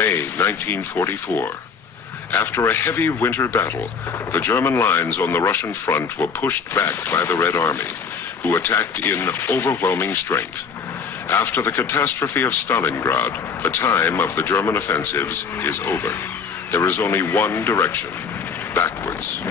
May 1944. After a heavy winter battle, the German lines on the Russian front were pushed back by the Red Army, who attacked in overwhelming strength. After the catastrophe of Stalingrad, the time of the German offensives is over. There is only one direction, backwards.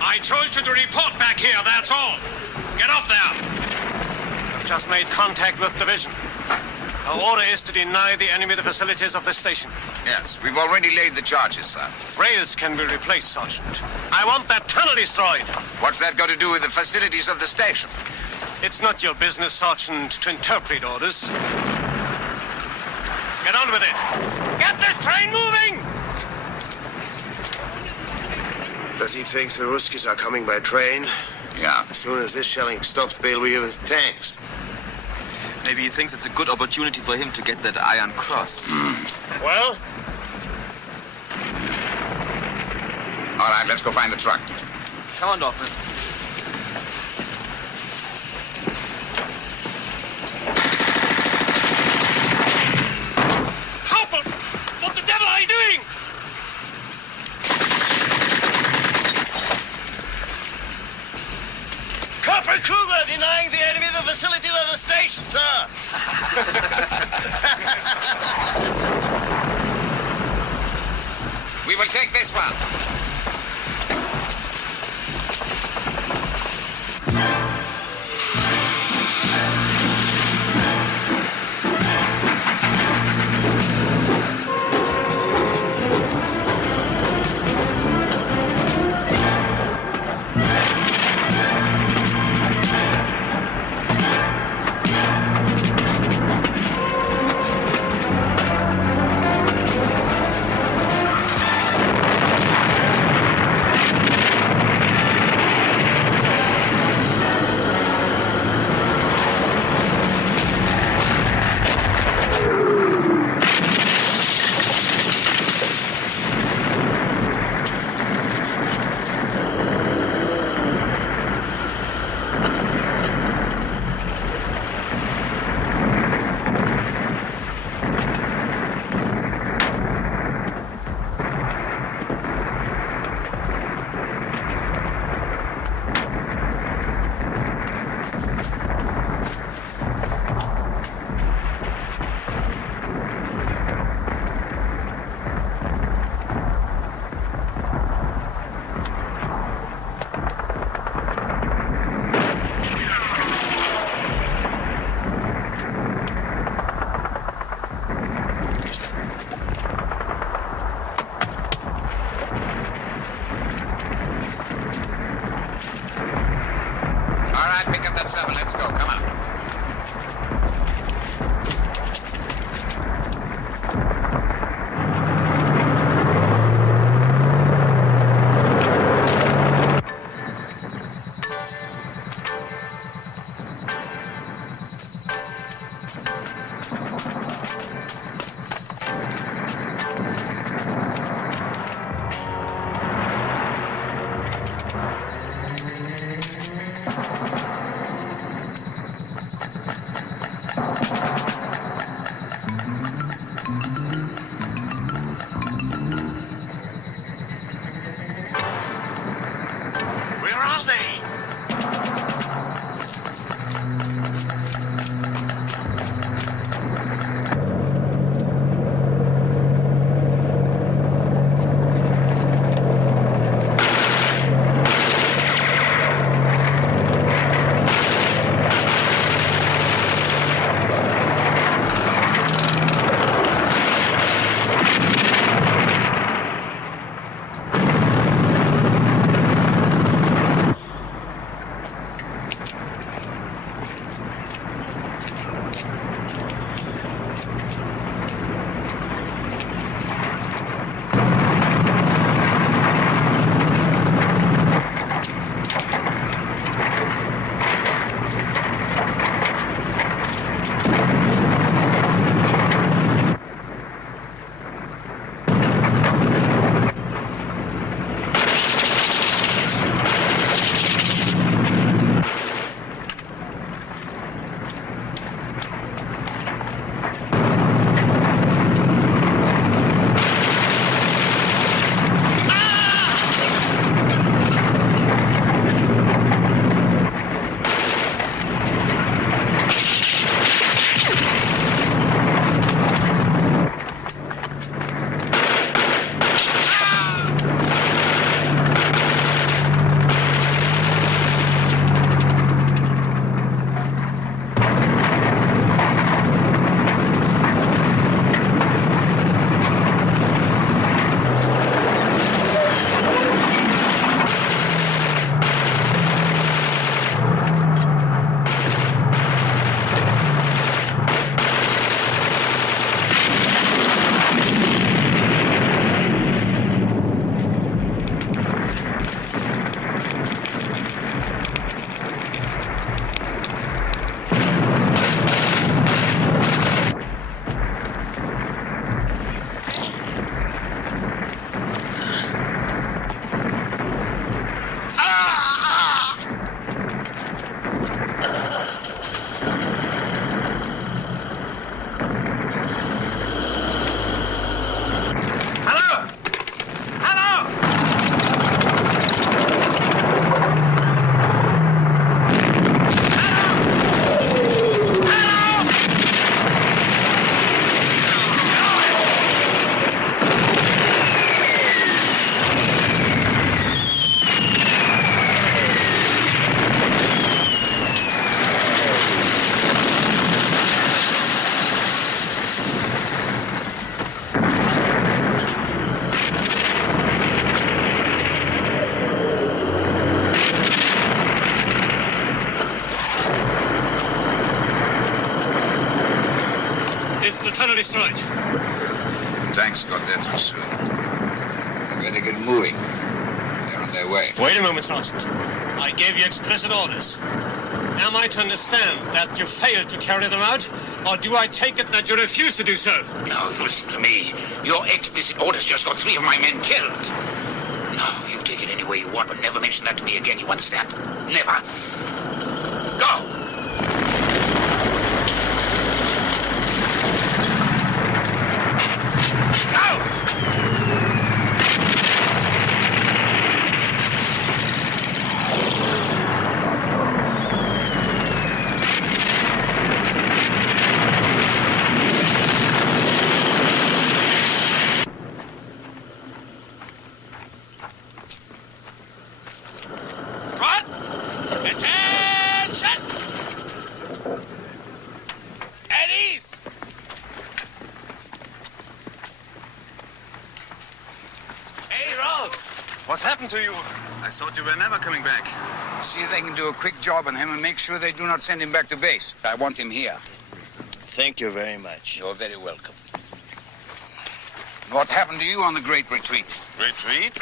I told you to report back here, that's all. Get up there. I've just made contact with division. Our order is to deny the enemy the facilities of the station. Yes, we've already laid the charges, sir. Rails can be replaced, Sergeant. I want that tunnel destroyed. What's that got to do with the facilities of the station? It's not your business, Sergeant, to interpret orders. Get on with it. Get this train moving! Does he think the Ruskies are coming by train? Yeah. As soon as this shelling stops, they'll be with tanks. Maybe he thinks it's a good opportunity for him to get that Iron Cross. Well? All right, let's go find the truck. Come on, Dorfman. Hauptmann! What the devil are you doing? Corporal Kruger denying the enemy the facilities of the station, sir. We will take this one. Let's go. Come on. destroyed. The tanks got there too soon. We better get moving. They're on their way. Wait a moment, Sergeant. I gave you explicit orders. Am I to understand that you failed to carry them out, or do I take it that you refuse to do so? No, you listen to me. Your explicit orders just got 3 of my men killed. No, you take it any way you want, but never mention that to me again, you understand? Never. Go! What's happened to you? I thought you were never coming back. See if they can do a quick job on him and make sure they do not send him back to base. I want him here. Thank you very much. You're very welcome. What happened to you on the Great Retreat? Retreat?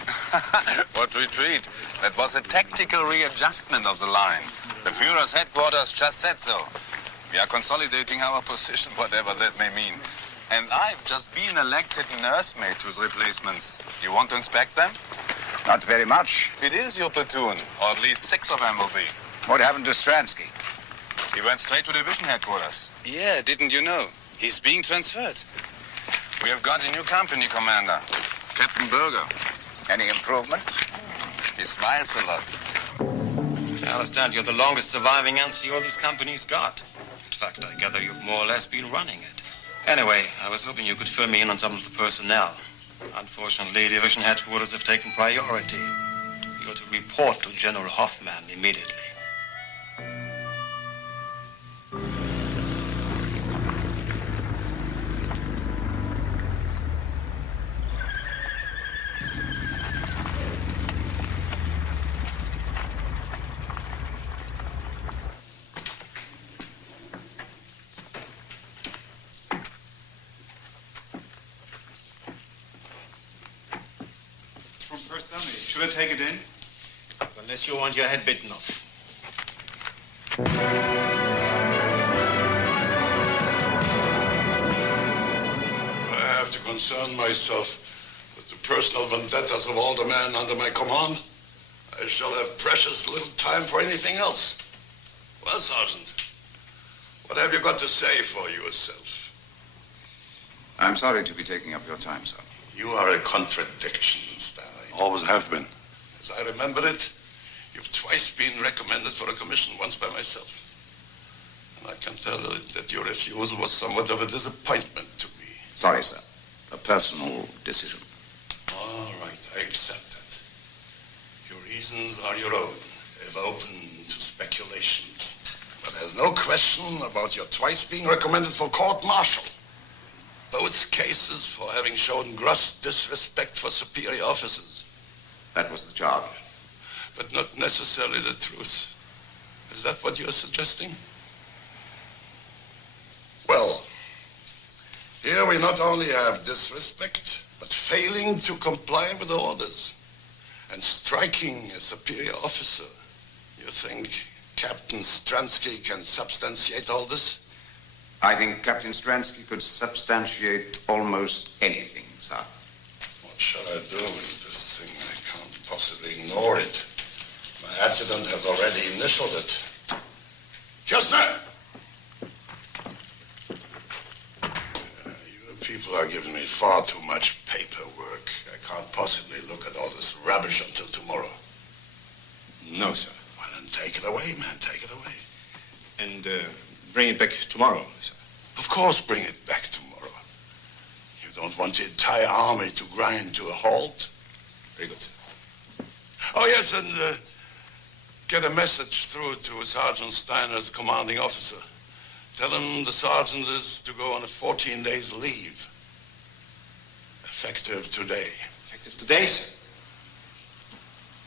What retreat? That was a tactical readjustment of the line. The Führer's headquarters just said so. We are consolidating our position, whatever that may mean. And I've just been elected nursemaid to the replacements. You want to inspect them? Not very much. It is your platoon, or at least 6 of them will be. What happened to Stransky? He went straight to division headquarters. Yeah, didn't you know? He's being transferred. We have got a new company commander, Captain Berger. Any improvement? He smiles a lot. I understand you're the longest surviving NCO this company's got. In fact, I gather you've more or less been running it. Anyway, I was hoping you could fill me in on some of the personnel. Unfortunately, division headquarters have taken priority. You're to report to General Hoffman immediately. Should I take it in? Unless you want your head bitten off. I have to concern myself with the personal vendettas of all the men under my command. I shall have precious little time for anything else. Well, Sergeant, what have you got to say for yourself? I'm sorry to be taking up your time, sir. You are a contradiction, Stanley. Always have been. As I remember it, you've twice been recommended for a commission, once by myself. And I can tell that your refusal was somewhat of a disappointment to me. Sorry, sir. A personal decision. All right, I accept that. Your reasons are your own, if open to speculations. But there's no question about your twice being recommended for court-martial. Both cases for having shown gross disrespect for superior officers. That was the charge. But not necessarily the truth. Is that what you're suggesting? Well, here we not only have disrespect, but failing to comply with the orders and striking a superior officer. You think Captain Stransky can substantiate all this? I think Captain Stransky could substantiate almost anything, sir. What shall I do with this thing? I can't possibly ignore it. My adjutant has already initialed it. Kistner! You people are giving me far too much paperwork. I can't possibly look at all this rubbish until tomorrow. No, sir. Well, then take it away, man. Take it away. And bring it back tomorrow, sir. Of course, bring it back tomorrow. You don't want the entire army to grind to a halt? Very good, sir. Oh, yes, and get a message through to Sergeant Steiner's commanding officer. Tell him the sergeant is to go on a 14 days leave. Effective today. Effective today, sir?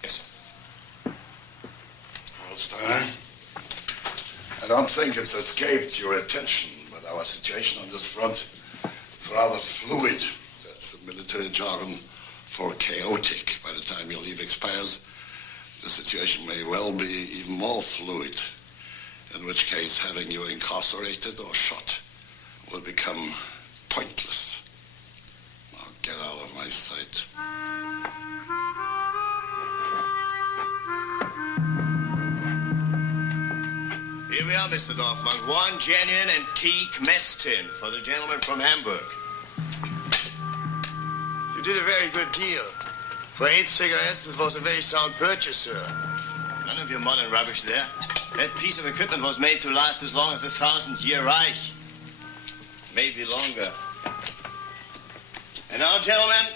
Yes, sir. Well, Steiner, I don't think it's escaped your attention, but our situation on this front It's rather fluid. That's the military jargon for chaotic. By the time your leave expires, the situation may well be even more fluid, in which case having you incarcerated or shot will become pointless. Now get out of my sight. Here we are, Mr. Dorfman. One genuine antique mess tin for the gentleman from Hamburg. You did a very good deal. For 8 cigarettes, it was a very sound purchase, sir. None of your modern rubbish there. That piece of equipment was made to last as long as the 1000-year Reich. Maybe longer. And now, gentlemen,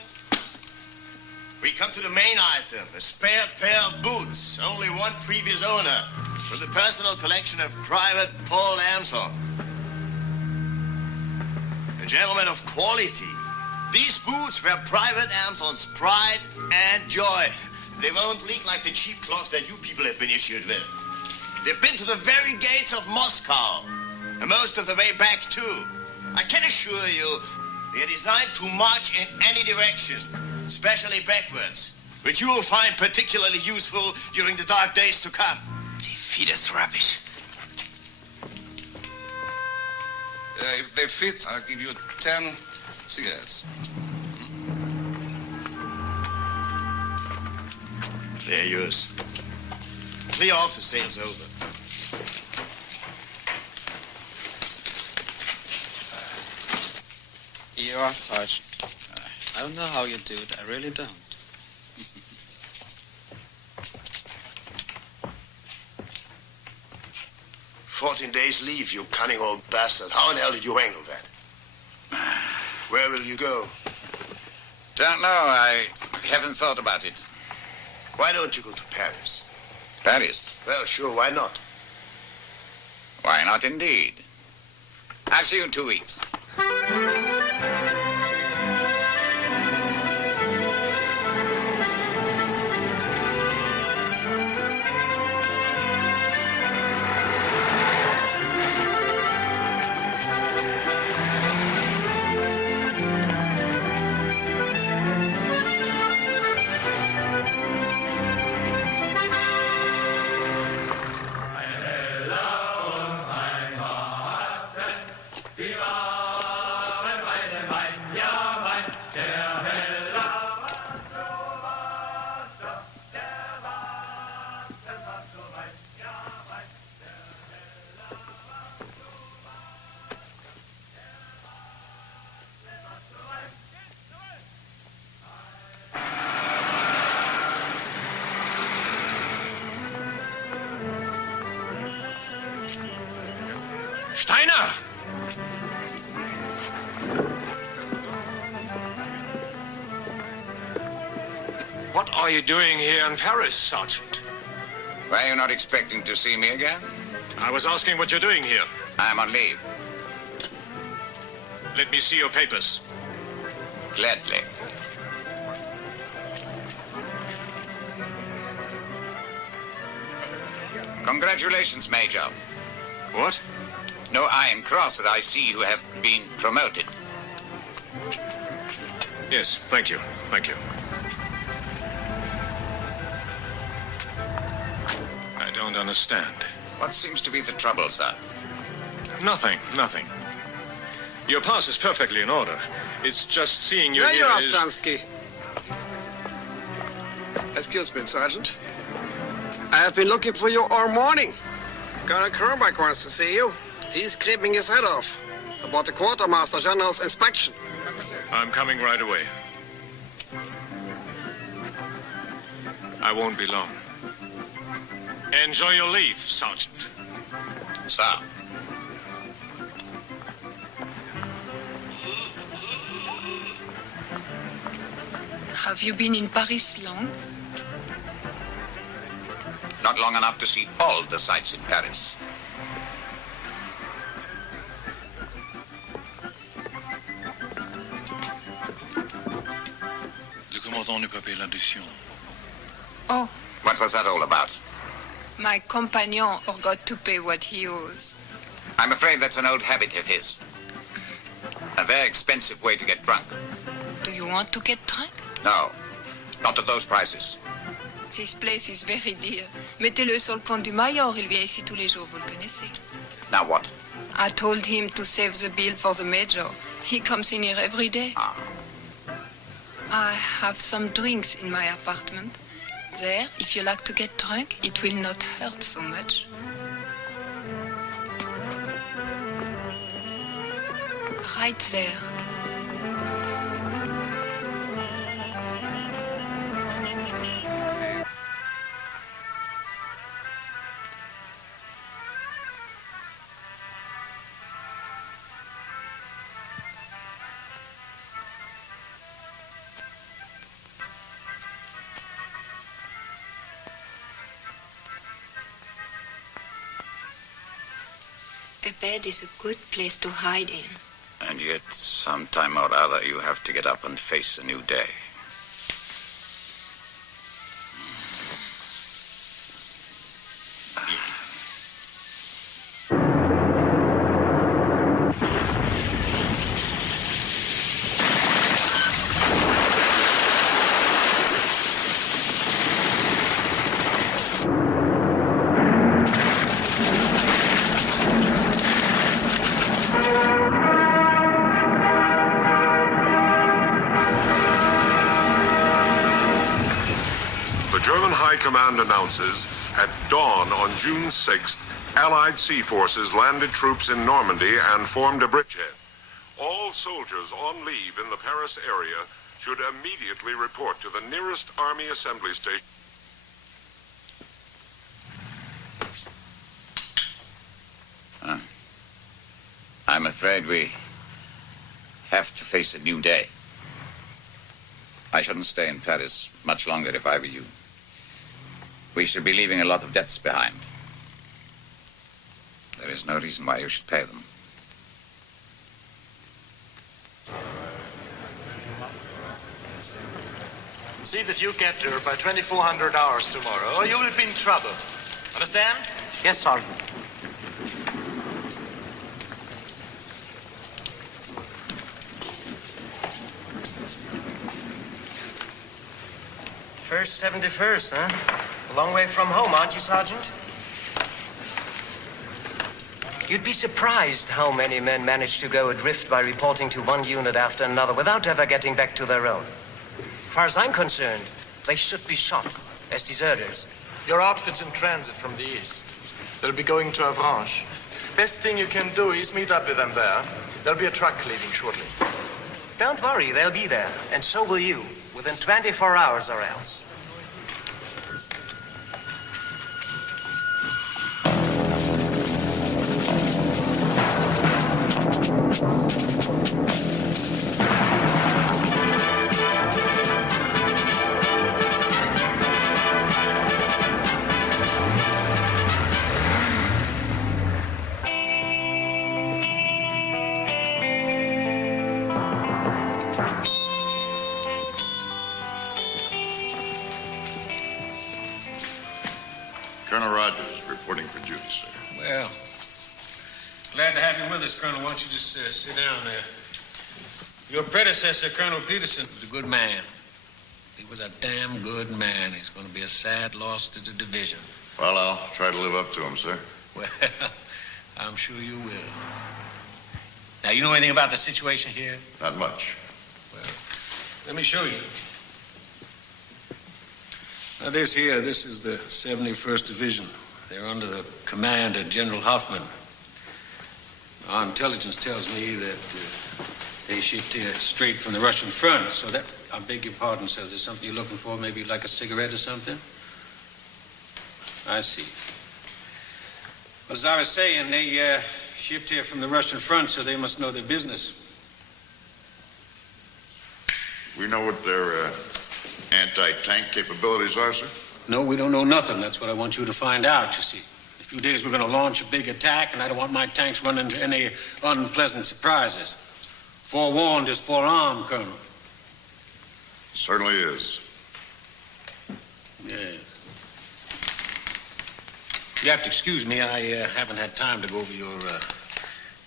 we come to the main item, a spare pair of boots. Only one previous owner. From the personal collection of Private Paul Amson. A gentleman of quality. These boots were Private Amson's pride and joy. They won't leak like the cheap clogs that you people have been issued with. They've been to the very gates of Moscow, and most of the way back, too. I can assure you, they are designed to march in any direction, especially backwards, which you will find particularly useful during the dark days to come. Feed us rubbish. If they fit, I'll give you 10 cigarettes. They're yours. Clear off, the sale's over. You are, Sergeant. I don't know how you do it. I really don't. 14 days leave, you cunning old bastard. How in hell did you angle that? Where will you go? Don't know. I haven't thought about it. Why don't you go to Paris? Paris? Well, sure, why not? Why not, indeed? I'll see you in 2 weeks. Steiner! What are you doing here in Paris, Sergeant? Were you not expecting to see me again? I was asking what you're doing here. I'm on leave. Let me see your papers. Gladly. Congratulations, Major. What? No Iron Cross that I see you have been promoted. Yes, thank you. Thank you. I don't understand. What seems to be the trouble, sir? Nothing, nothing. Your pass is perfectly in order. It's just seeing you There here you are, is... Stransky. Excuse me, Sergeant. I have been looking for you all morning. Colonel Kronbach wants to see you. He's scraping his head off about the Quartermaster General's inspection. I'm coming right away. I won't be long. Enjoy your leave, Sergeant. Sir. Have you been in Paris long? Not long enough to see all the sights in Paris. Le commandant ne peut payer l'addition. Oh, What was that all about? my compagnon forgot to pay what he owes. I'm afraid that's an old habit of his. A very expensive way to get drunk. Do you want to get drunk? No, not at those prices. This place is very dear. Mettez-le sur le compte du Mayor. Il vient ici tous les jours, vous le connaissez. Now what? I told him to save the bill for the Major. He comes in here every day. Ah. I have some drinks in my apartment. There, if you like to get drunk, it will not hurt so much. Right there. A bed is a good place to hide in. And yet, sometime or other, you have to get up and face a new day. Command announces, at dawn on June 6th, Allied sea forces landed troops in Normandy and formed a bridgehead. All soldiers on leave in the Paris area should immediately report to the nearest Army assembly station. I'm afraid we have to face a new day. I shouldn't stay in Paris much longer if I were you. We should be leaving a lot of debts behind. There is no reason why you should pay them. See that you get her by 2400 hours tomorrow, or you will be in trouble. Understand? Yes, Sergeant. First 71st, huh? A long way from home, aren't you, Sergeant? You'd be surprised how many men manage to go adrift by reporting to one unit after another without ever getting back to their own. As far as I'm concerned, they should be shot as deserters. Your outfit's in transit from the east. They'll be going to Avranches. Best thing you can do is meet up with them there. There'll be a truck leaving shortly. Don't worry, they'll be there. And so will you, within 24 hours or else. Colonel Rogers reporting for duty, sir. Well, glad to have you with us, Colonel. Why don't you just sit down there? Your predecessor, Colonel Peterson, was a good man. He was a damn good man. He's going to be a sad loss to the division. Well, I'll try to live up to him, sir. Well, I'm sure you will. Now, you know anything about the situation here? Not much. Well, let me show you. Now, this is the 71st Division. They're under the command of General Hoffman. Our intelligence tells me that they shipped here straight from the Russian front, so that, I beg your pardon, sir, there's something you're looking for, maybe like a cigarette or something? I see. Well, as I was saying, they shipped here from the Russian front, so they must know their business. We know what their anti-tank capabilities are, sir? No, we don't know nothing. That's what I want you to find out, you see. In a few days, we're going to launch a big attack, and I don't want my tanks running into any unpleasant surprises. Forewarned is forearmed, Colonel. Certainly is. Yes. You have to excuse me. I haven't had time to go over your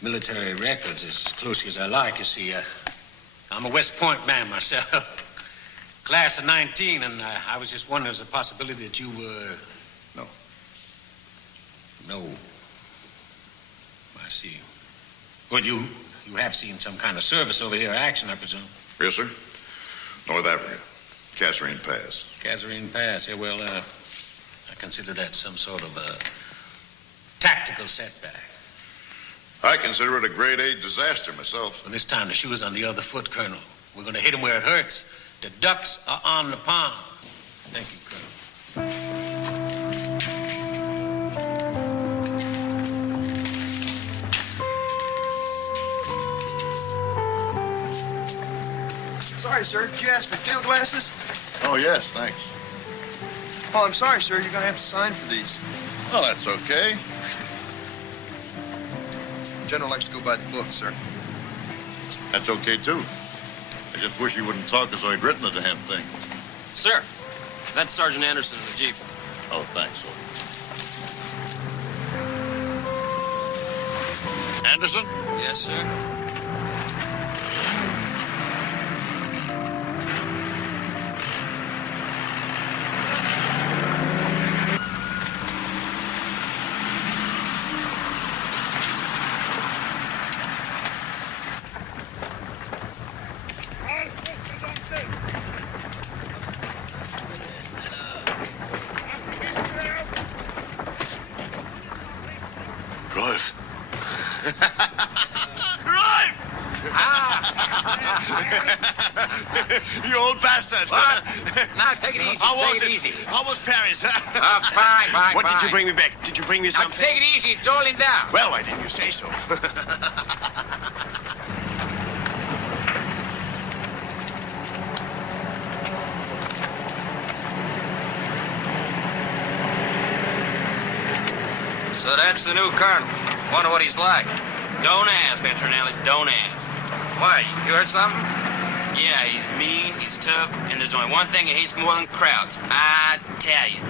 military records as closely as I like. You see, I'm a West Point man myself. Class of 19, and I was just wondering, there's a possibility that you were... No. No. I see. Well, you have seen some kind of service over here, action, I presume. Yes, sir. North Africa. Kasserine Pass. Kasserine Pass. Yeah, well, I consider that some sort of a tactical setback. I consider it a grade A disaster myself. Well, this time the shoe is on the other foot, Colonel. We're going to hit him where it hurts. The ducks are on the pond. Thank you, Colonel. Sorry, sir. Did you ask for field glasses? Oh, yes, thanks. Oh, I'm sorry, sir. You're going to have to sign for these. Oh, that's okay. General likes to go by the book, sir. That's okay, too. I just wish he wouldn't talk as though he'd written the damn thing. Sir, that's Sergeant Anderson in the Jeep. Oh, thanks. Anderson? Yes, sir. You old bastard. What? Now, take it easy. How was Take it it? easy. How was Paris? Fine. What did you bring me back? Did you bring me something? Now, take it easy. It's all in down. Well, why didn't you say so? So that's the new colonel. Wonder what he's like. Don't ask, Petronelli. Don't ask. Why? You heard something? Yeah, he's mean, he's tough, and there's only one thing he hates more than crowds. Italians.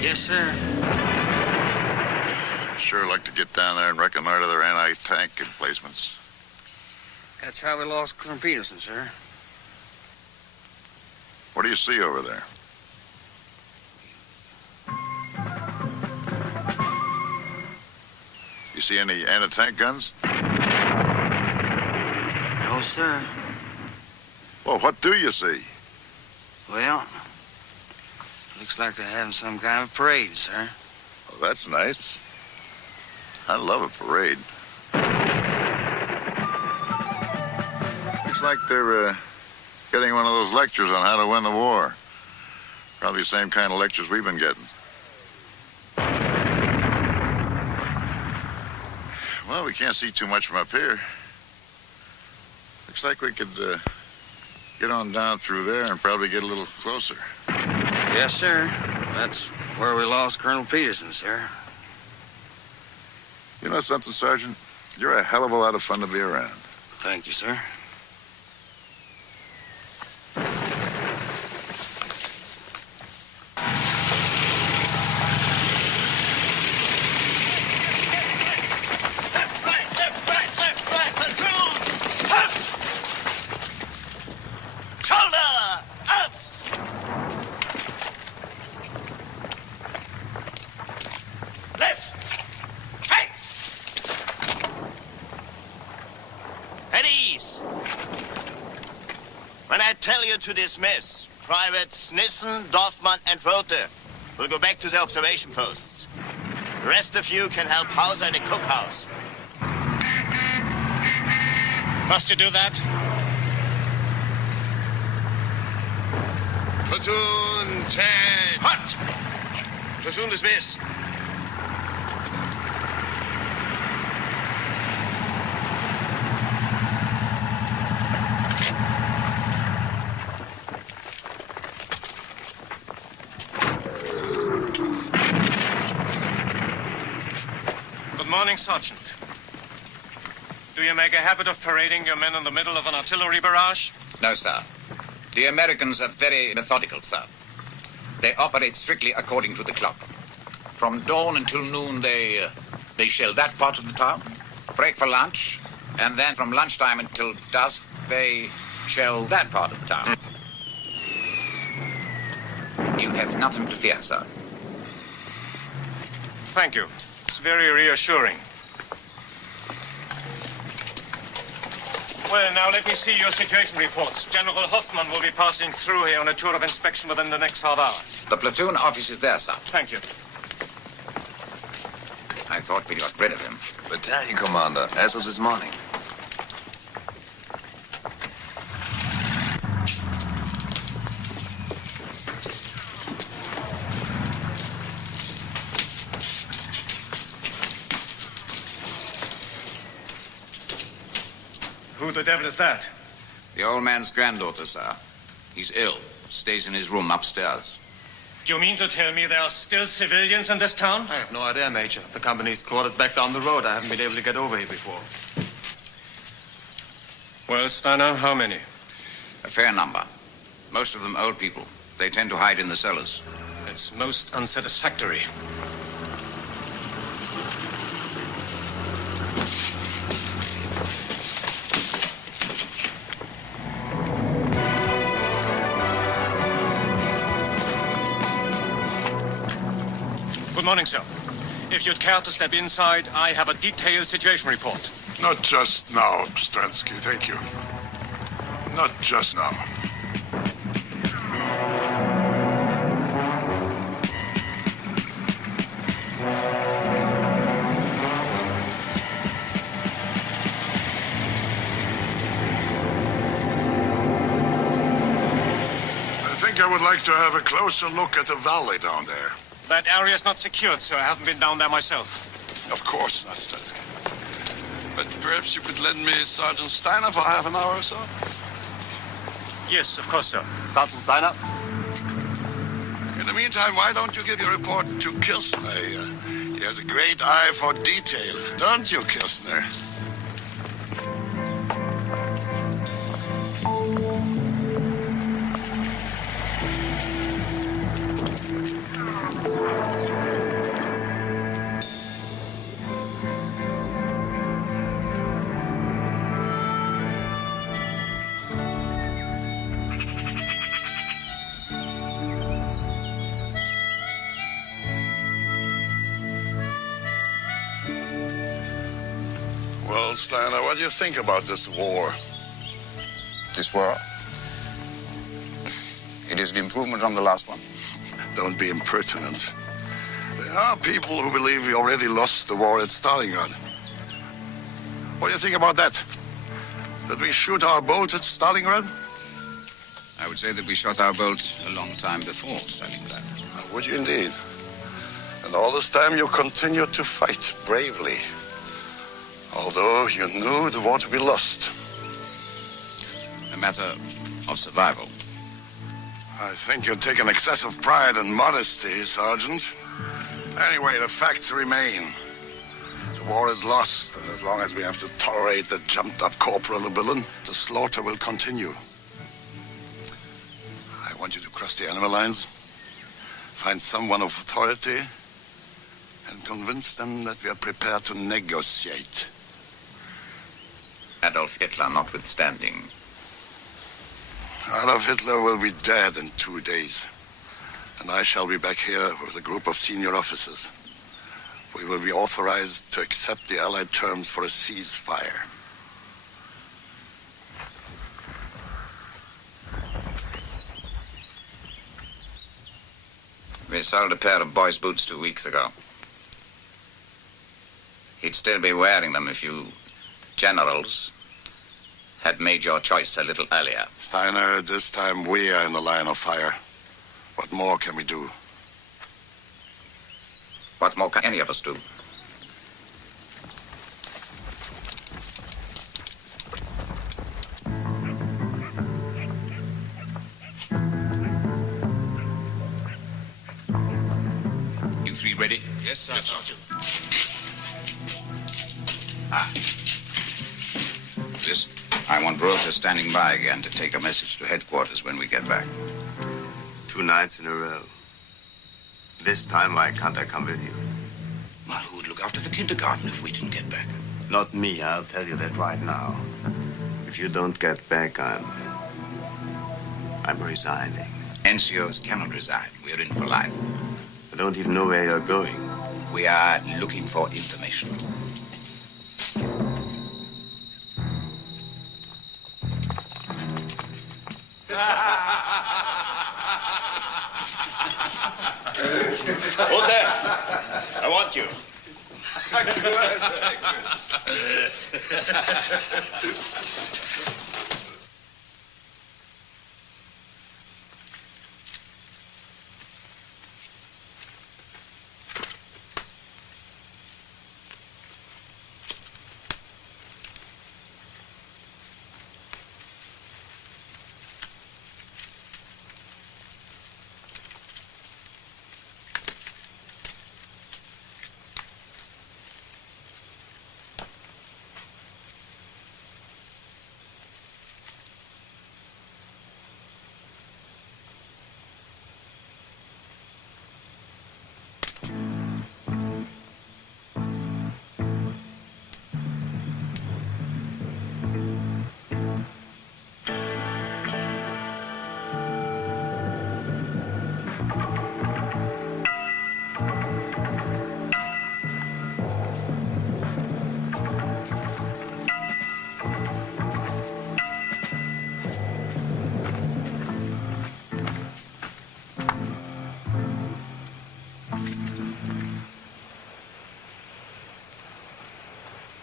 Yes, sir. Sure like to get down there and reconnoiter their anti-tank emplacements. That's how we lost Colonel Peterson, sir. What do you see over there? You see any anti-tank guns? No, sir. Well, what do you see? Well, looks like they're having some kind of parade, sir. Oh, that's nice. I love a parade. Looks like they're getting one of those lectures on how to win the war. Probably the same kind of lectures we've been getting. Well, we can't see too much from up here. Looks like we could get on down through there and probably get a little closer. Yes, sir. That's where we lost Colonel Peterson, sir. You know something, Sergeant? You're a hell of a lot of fun to be around. Thank you, sir. To dismiss. Privates Nissen, Dorfman, and Rothe will go back to their observation posts. The rest of you can help Hauser in the cookhouse. Must you do that? Platoon 10. Hot! Platoon dismiss. morning, Sergeant. Do you make a habit of parading your men in the middle of an artillery barrage? No, sir. The Americans are very methodical, sir. They operate strictly according to the clock. From dawn until noon, they shell that part of the town, break for lunch, and then from lunchtime until dusk, they shell that part of the town. You have nothing to fear, sir. Thank you. It's very reassuring. Well, now let me see your situation reports. General Hoffman will be passing through here on a tour of inspection within the next half hour. The platoon office is there, sir. Thank you. I thought we got rid of him. Battalion commander, as of this morning. Who the devil is that? The old man's granddaughter, sir. He's ill. Stays in his room upstairs. Do you mean to tell me there are still civilians in this town? I have no idea, Major. The company's quartered back down the road. I haven't been able to get over here before. Well, Steiner, how many? A fair number. Most of them old people. They tend to hide in the cellars. It's most unsatisfactory. Good morning, sir. If you'd care to step inside, I have a detailed situation report. Not just now, Stransky, thank you. Not just now. I think I would like to have a closer look at the valley down there. That area is not secured, sir. I haven't been down there myself. Of course not, Stransky. But perhaps you could lend me Sergeant Steiner for half an hour or so? Yes, of course, sir. Sergeant Steiner? In the meantime, why don't you give your report to Kirchner? He has a great eye for detail, don't you, Kirchner? Well, Steiner, what do you think about this war? This war? It is an improvement from the last one. Don't be impertinent. There are people who believe we already lost the war at Stalingrad. What do you think about that? Did we shoot our boat at Stalingrad? I would say that we shot our bolt a long time before Stalingrad. Would you indeed? And all this time you continued to fight bravely. Although you knew the war to be lost. A matter of survival. I think you take an excessive pride and modesty, Sergeant. Anyway, the facts remain. The war is lost, and as long as we have to tolerate the jumped-up Corporal Lubilin, the slaughter will continue. I want you to cross the enemy lines, find someone of authority, and convince them that we are prepared to negotiate. Adolf Hitler notwithstanding. Adolf Hitler will be dead in 2 days. And I shall be back here with a group of senior officers. We will be authorized to accept the Allied terms for a ceasefire. We sold a pair of boys' boots 2 weeks ago. He'd still be wearing them if you generals had made your choice a little earlier. Steiner, this time we are in the line of fire. What more can we do? What more can any of us do? You three ready? Yes, sir. Yes, Sergeant. Listen, I want Rota standing by again to take a message to headquarters when we get back. 2 nights in a row. This time, why can't I come with you? Well, who would look after the kindergarten if we didn't get back? Not me, I'll tell you that right now. If you don't get back, I'm resigning. NCOs cannot resign. We're in for life. I don't even know where you're going. We are looking for information. Hold there. I want you.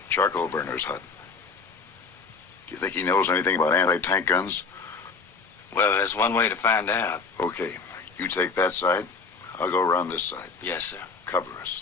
Charcoal burner's hut. Do you think he knows anything about anti-tank guns? Well, there's one way to find out. Okay, you take that side. I'll go around this side. Yes, sir. Cover us.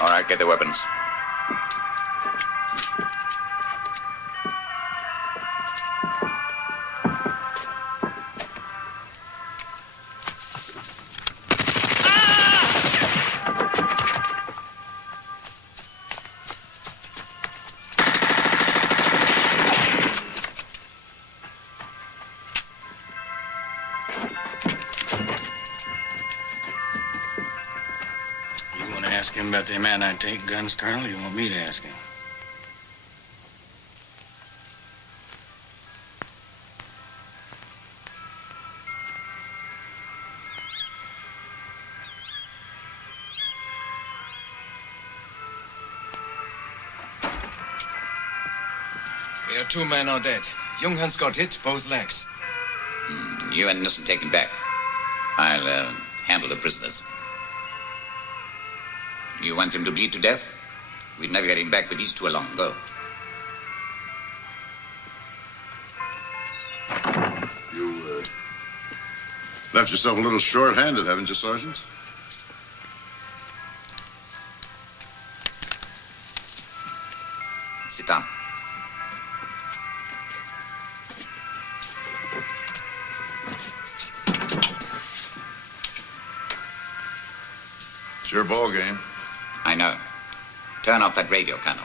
All right, get the weapons. Ask him about them anti-tank guns, Colonel. You want me to ask him? There are 2 men are dead. Junghans got hit, both legs. You and Nielsen take him back. I'll handle the prisoners. You want him to bleed to death? We'd never get him back with these 2 along. Go. Left yourself a little short-handed, haven't you, Sergeant? Sit down. It's your ball game. I know. Turn off that radio, Colonel.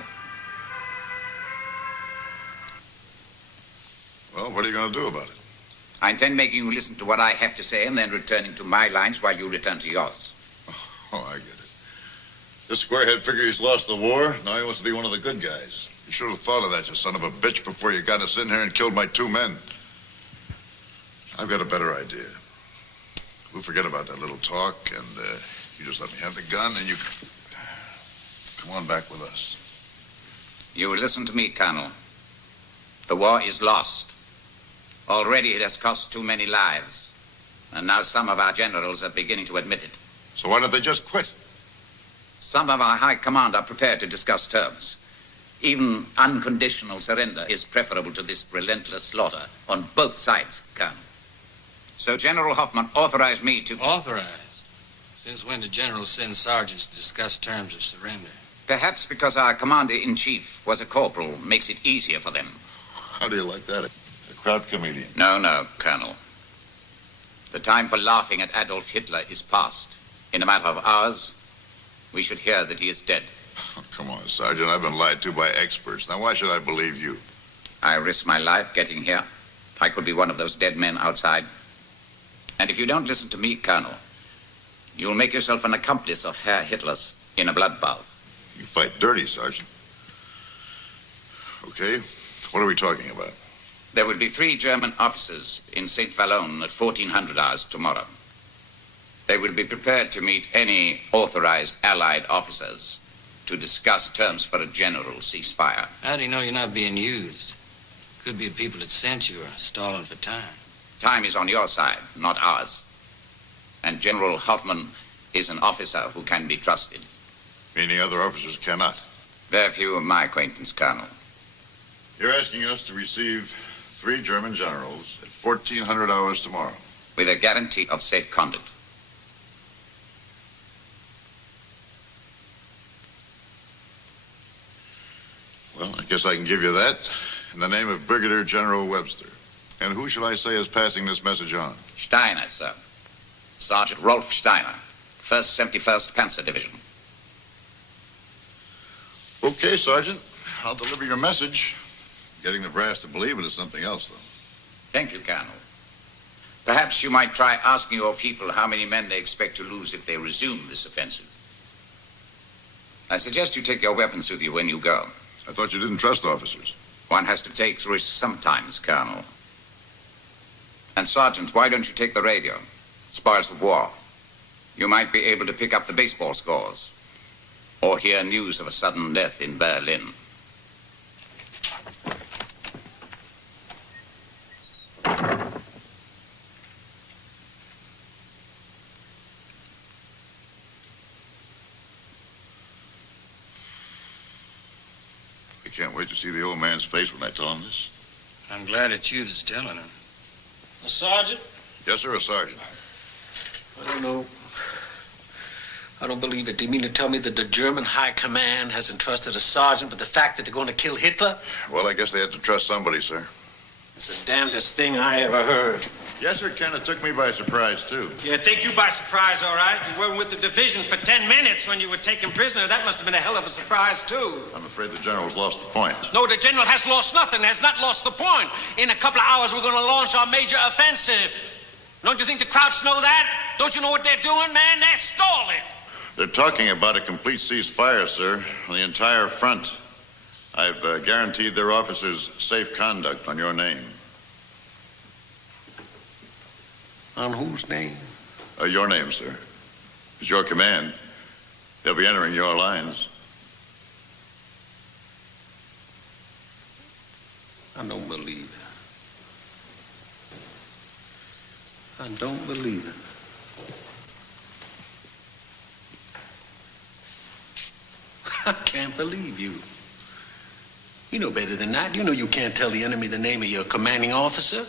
Well, what are you going to do about it? I intend making you listen to what I have to say and then returning to my lines while you return to yours. Oh, I get it. This squarehead figure he's lost the war. Now he wants to be one of the good guys. You should have thought of that, you son of a bitch, before you got us in here and killed my 2 men. I've got a better idea. We'll forget about that little talk, and you just let me have the gun, and you come on back with us. You will listen to me, Colonel. The war is lost. Already it has cost too many lives. And now some of our generals are beginning to admit it. So why don't they just quit? Some of our high command are prepared to discuss terms. Even unconditional surrender is preferable to this relentless slaughter on both sides, Colonel. So General Hoffman authorized me to... Authorized? Since when did generals send sergeants to discuss terms of surrender? Perhaps because our commander-in-chief was a corporal makes it easier for them. How do you like that? A crowd comedian. No, Colonel. The time for laughing at Adolf Hitler is past. In a matter of hours, we should hear that he is dead. Oh, come on, Sergeant. I've been lied to by experts. Now, why should I believe you? I risked my life getting here. I could be one of those dead men outside. And if you don't listen to me, Colonel, you'll make yourself an accomplice of Herr Hitler's in a bloodbath. You fight dirty, Sergeant. Okay, what are we talking about? There will be 3 German officers in St. Vallon at 1400 hours tomorrow. They will be prepared to meet any authorized Allied officers to discuss terms for a general ceasefire. How do you know you're not being used? Could be people that sent you are stalling for time. Time is on your side, not ours. And General Hoffman is an officer who can be trusted. Meaning other officers cannot? Very few of my acquaintance, Colonel. You're asking us to receive 3 German generals at 1400 hours tomorrow. With a guarantee of safe conduct. Well, I guess I can give you that in the name of Brigadier General Webster. And who shall I say is passing this message on? Steiner, sir. Sergeant Rolf Steiner, 1st 71st Panzer Division. Okay, Sergeant. I'll deliver your message. Getting the brass to believe it is something else, though. Thank you, Colonel. Perhaps you might try asking your people how many men they expect to lose if they resume this offensive. I suggest you take your weapons with you when you go. I thought you didn't trust officers. One has to take risks sometimes, Colonel. And, Sergeant, why don't you take the radio? Spoils of war. You might be able to pick up the baseball scores. Or hear news of a sudden death in Berlin. I can't wait to see the old man's face when I tell him this. I'm glad it's you that's telling him. A sergeant? Yes, sir, a sergeant. I don't know. I don't believe it. Do you mean to tell me that the German High Command has entrusted a sergeant with the fact that they're going to kill Hitler? Well, I guess they had to trust somebody, sir. It's the damnedest thing I ever heard. Yes, sir, it kind of took me by surprise, too. Yeah, take you by surprise, all right. You were with the division for 10 minutes when you were taken prisoner. That must have been a hell of a surprise, too. I'm afraid the general's lost the point. No, the general has lost nothing, has not lost the point. In a couple of hours, we're going to launch our major offensive. Don't you think the Krauts know that? Don't you know what they're doing, man? They're stalling. They're talking about a complete ceasefire, sir, on the entire front. I've guaranteed their officers safe conduct on your name. On whose name? Your name, sir. It's your command. They'll be entering your lines. I don't believe it. I don't believe it. I can't believe you. You know better than that. You know you can't tell the enemy the name of your commanding officer.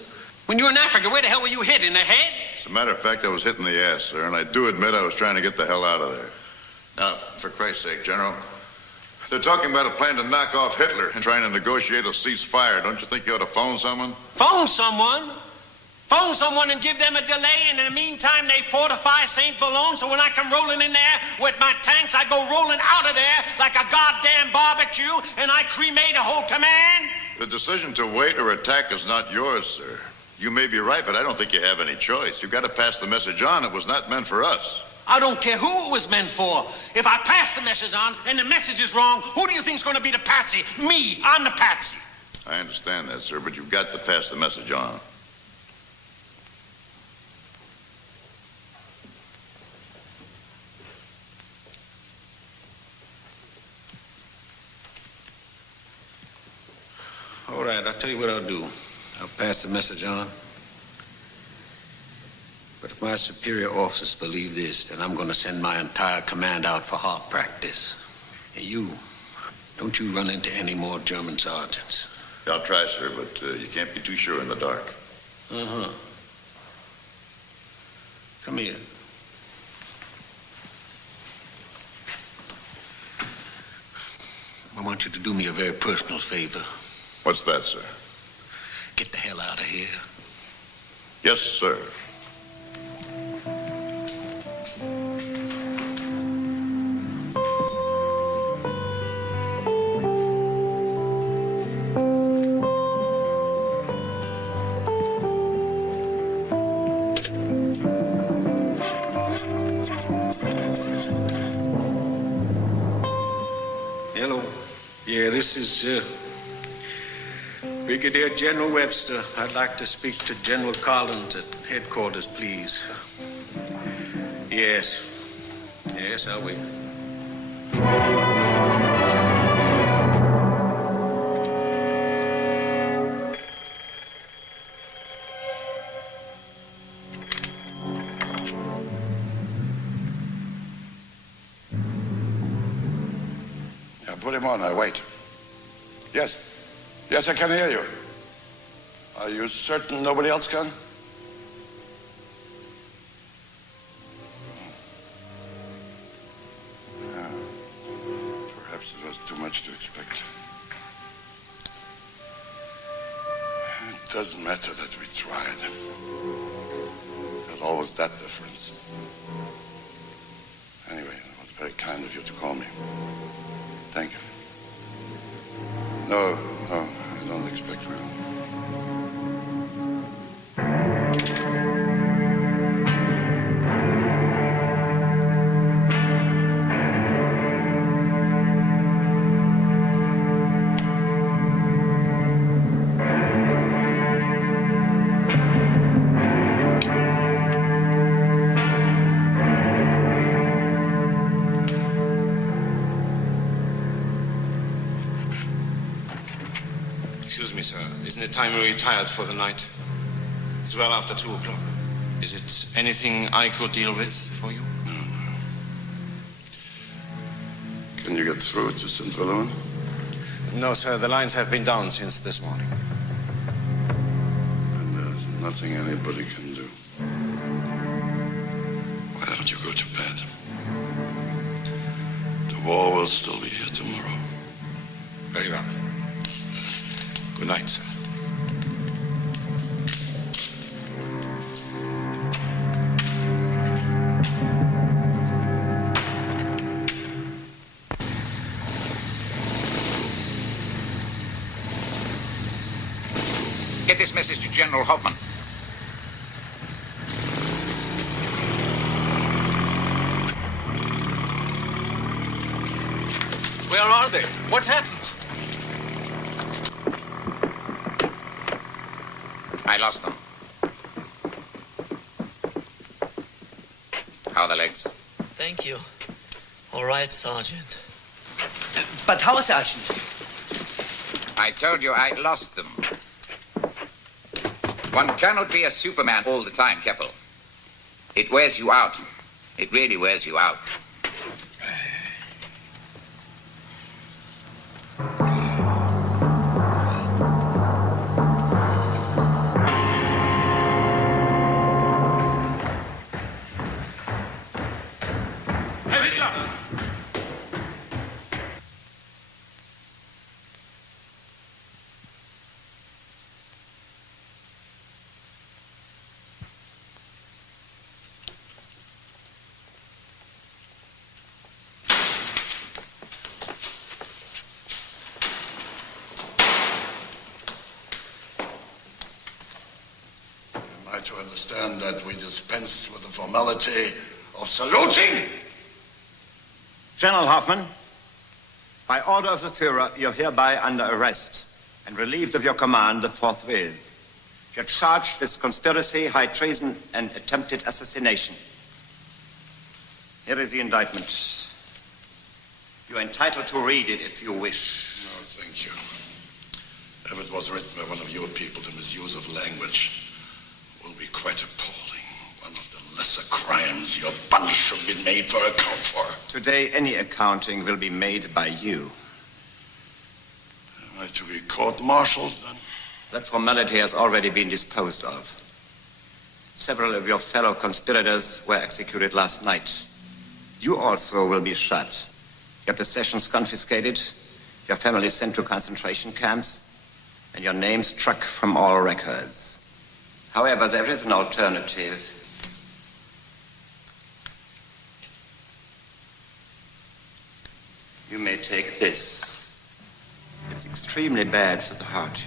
When you were in Africa, where the hell were you hit? In the head? As a matter of fact, I was hitting the ass, sir, and I do admit I was trying to get the hell out of there. Now, for Christ's sake, General, they're talking about a plan to knock off Hitler and trying to negotiate a ceasefire. Don't you think you ought to phone someone? Phone someone? Phone someone and give them a delay, and in the meantime, they fortify St. Boulogne, so when I come rolling in there with my tanks, I go rolling out of there like a goddamn barbecue, and I cremate a whole command? The decision to wait or attack is not yours, sir. You may be right, but I don't think you have any choice. You've got to pass the message on. It was not meant for us. I don't care who it was meant for. If I pass the message on and the message is wrong, who do you think's going to be the patsy? Me. I'm the patsy. I understand that, sir, but you've got to pass the message on. All right, I'll tell you what I'll do. I'll pass the message on. But if my superior officers believe this, then I'm going to send my entire command out for hard practice. And you, don't you run into any more German sergeants. I'll try, sir, but you can't be too sure in the dark. Uh-huh. Come here. I want you to do me a very personal favor. What's that, sir? Get the hell out of here. Yes, sir. Hello. Yeah, this is, Brigadier General Webster. I'd like to speak to General Collins at headquarters, please. Yes. Yes, I'll wait. Yeah, put him on. I wait. Yes. Yes, I can hear you. Are you certain nobody else can? Yeah. Perhaps it was too much to expect. It doesn't matter that we tried. There's always that difference. Anyway, it was very kind of you to call me. Thank you. No, I don't expect we will. Excuse me, sir. Isn't it time we retired for the night? It's well after 2 o'clock. Is it anything I could deal with for you? Can you get through to St. Boulogne? No, sir. The lines have been down since this morning. And there's nothing anybody can do. Why don't you go to bed? The war will still be here tomorrow. Very well. Good night, sir. Get this message to General Hoffman. Where are they? What happened? I lost them. How are the legs? Thank you. All right, Sergeant. But how, Sergeant? I told you I lost them. One cannot be a Superman all the time, Keppel. It wears you out. It really wears you out. to understand that we dispense with the formality of saluting? General Hoffman, by order of the Führer, you're hereby under arrest and relieved of your command forthwith. You're charged with conspiracy, high treason, and attempted assassination. Here is the indictment. You're entitled to read it if you wish. No, thank you. If it was written by one of your people, the misuse of language will be quite appalling. One of the lesser crimes your bunch should be made for account for. Today, any accounting will be made by you. Am I to be court-martialed, then? That formality has already been disposed of. Several of your fellow conspirators were executed last night. You also will be shot. Your possessions confiscated, your family sent to concentration camps, and your name struck from all records. However, there is an alternative. You may take this. It's extremely bad for the heart.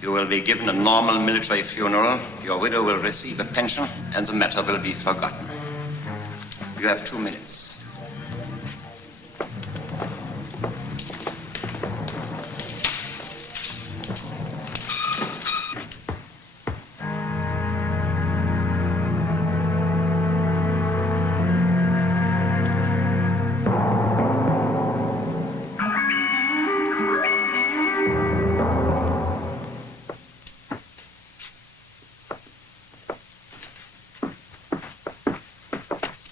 You will be given a normal military funeral, your widow will receive a pension, and the matter will be forgotten. You have 2 minutes.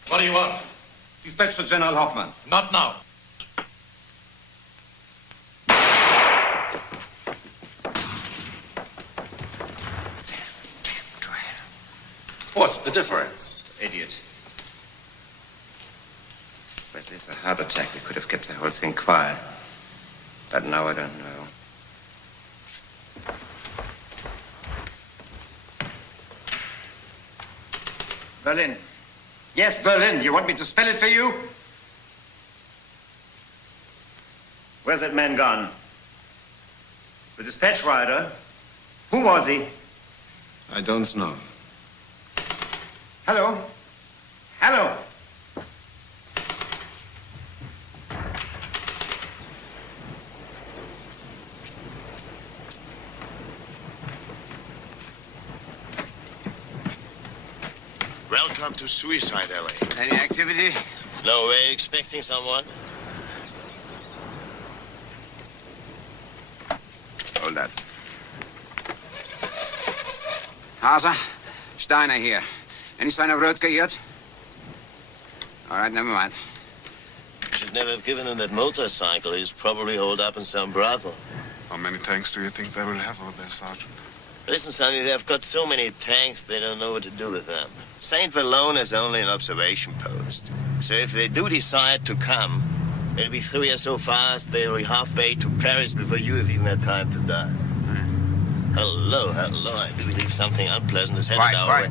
What do you want? Dispatch to General Hoffman. Not now. What's the difference? Idiot. With this, a heart attack, we could have kept the whole thing quiet. But now I don't know. Berlin. Yes, Berlin. You want me to spell it for you? Where's that man gone? The dispatch rider? Who was he? I don't know. Hello? Hello? Welcome to Suicide Alley. Any activity? No way, expecting someone? Hold that. Hauser, Steiner here. Any sign of Rödke yet? All right, never mind. Should never have given him that motorcycle. He's probably holed up in some brothel. How many tanks do you think they will have over there, Sergeant? Listen, Sonny, they've got so many tanks, they don't know what to do with them. St. Valone is only an observation post. So if they do decide to come, it'll be 3 or so fast, they'll be halfway to Paris before you have even had time to die. Hello, hello. I do believe something unpleasant is headed our way.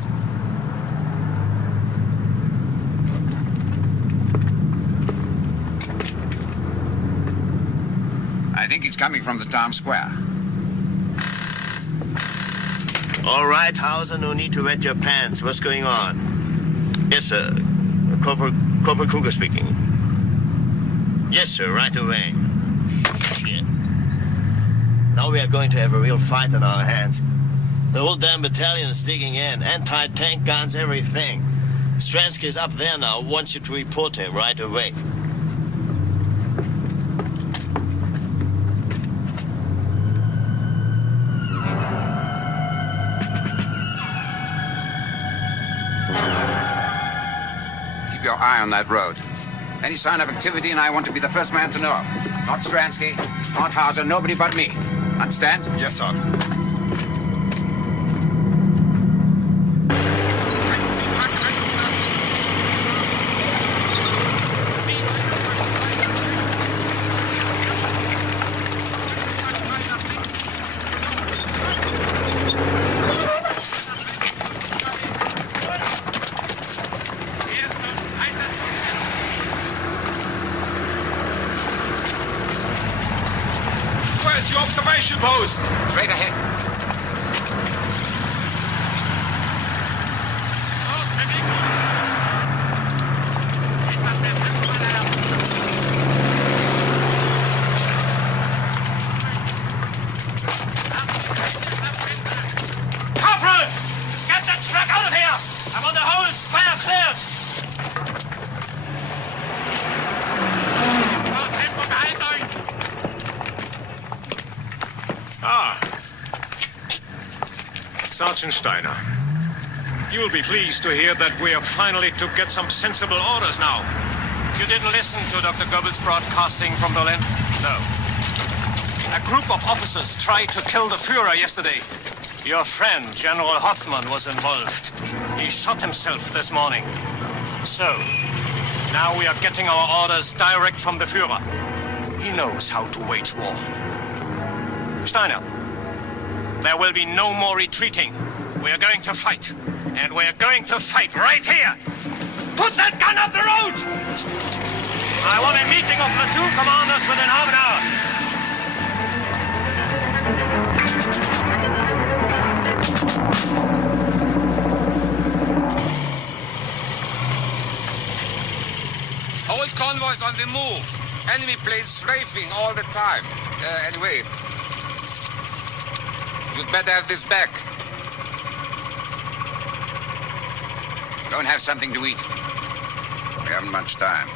I think it's coming from the town square. All right, Hauser, no need to wet your pants. What's going on? Yes, sir. Corporal Kruger speaking. Yes, sir, right away. Shit. Now we are going to have a real fight on our hands. The whole damn battalion is digging in. Anti-tank guns, everything. Stransky is up there now. Wants you to report him right away. Keep your eye on that road. Any sign of activity, and I want to be the first man to know. Not Stransky, not Hauser, nobody but me. Understand? Yes, sir. Where's your observation post? Straight ahead. Sergeant Steiner, you'll be pleased to hear that we are finally to get some sensible orders now. You didn't listen to Dr. Goebbels' broadcasting from Berlin? No. A group of officers tried to kill the Führer yesterday. Your friend, General Hoffmann, was involved. He shot himself this morning. So, now we are getting our orders direct from the Führer. He knows how to wage war. Steiner, there will be no more retreating. We are going to fight. And we are going to fight right here. Put that gun up the road! I want a meeting of platoon commanders within half an hour. Whole convoys on the move. Enemy planes strafing all the time. Anyway, you'd better have this back. Go and have something to eat. We haven't much time.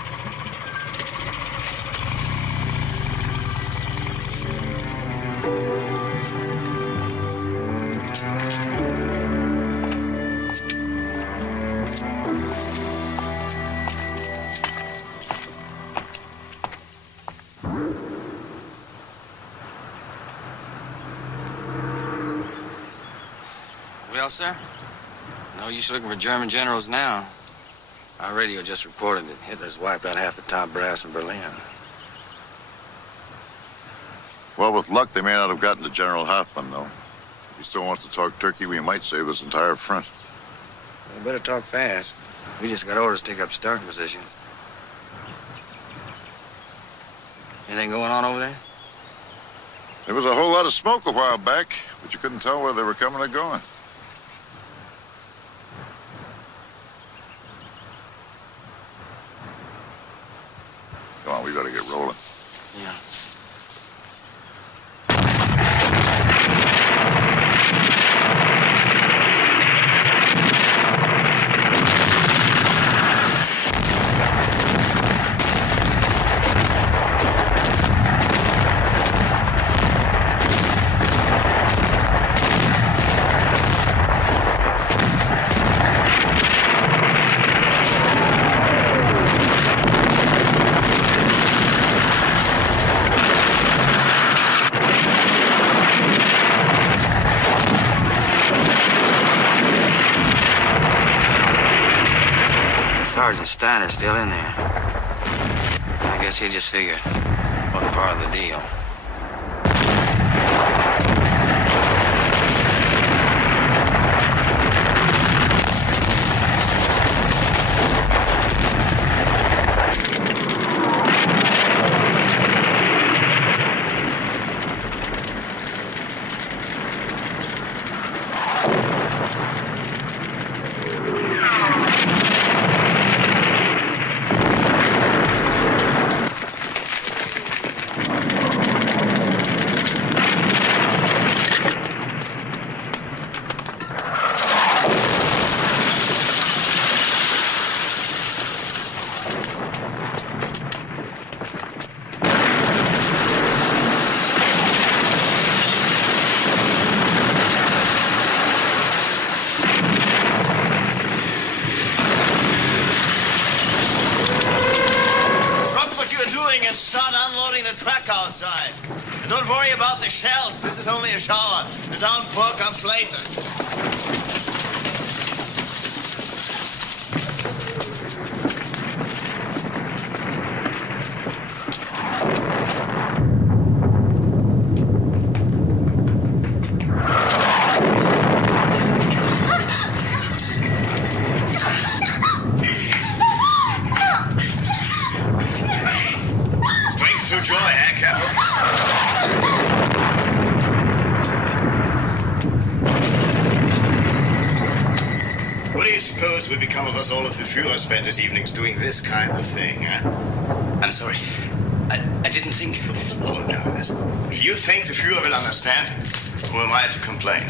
Well, sir? No use looking for German generals now. Our radio just reported that Hitler's wiped out half the top brass in Berlin. Well, with luck, they may not have gotten to General Hoffmann, though. If he still wants to talk turkey, we might save this entire front. We better talk fast. We just got orders to take up starting positions. Anything going on over there? There was a whole lot of smoke a while back, but you couldn't tell where they were coming or going. Come on, we gotta get rolling. Yeah. Sergeant Steiner's still in there. I guess he just figured what part of the deal. And start unloading the truck outside. And don't worry about the shells. This is only a shower. The downpour comes later. Would become of us all if the Führer spent his evenings doing this kind of thing, huh? I'm sorry. I didn't think. Don't apologize. If you think the Führer will understand, who am I to complain?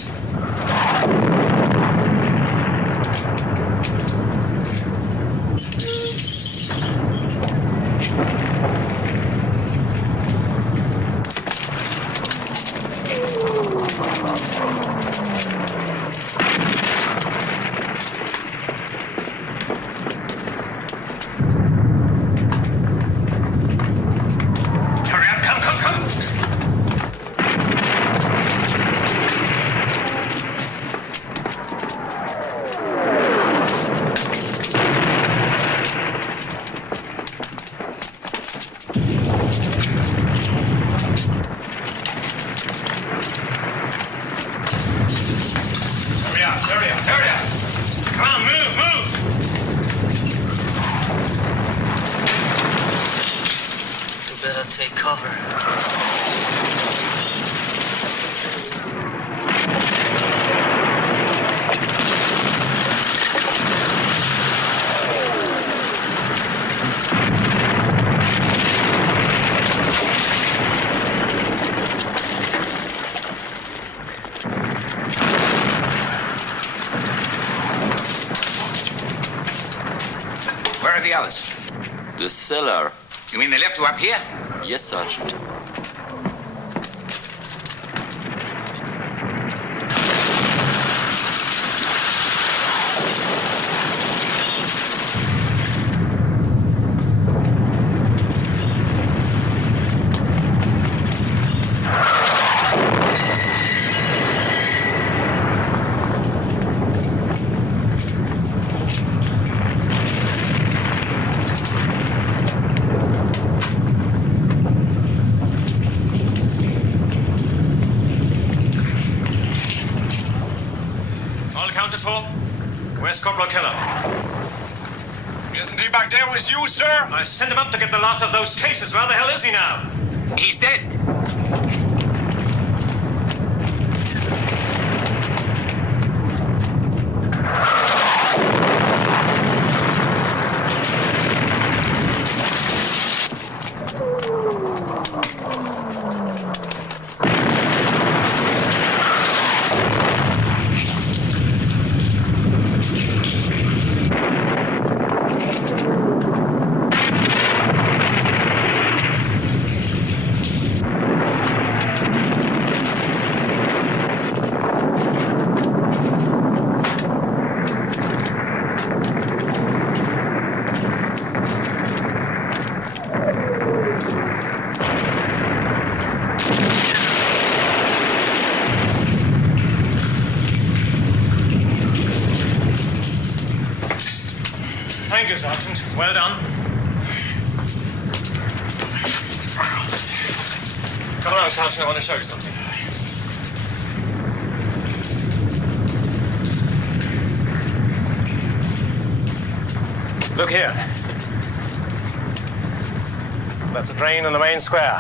the cellar. You mean they left you up here? Yes, Sergeant. Where's Corporal Keller? Isn't he back there with you, sir? I sent him up to get the last of those cases. Where the hell is he now? He's dead. Thank you, Sergeant. Well done. Come along, Sergeant. I want to show you something. Look here. That's a drain in the main square.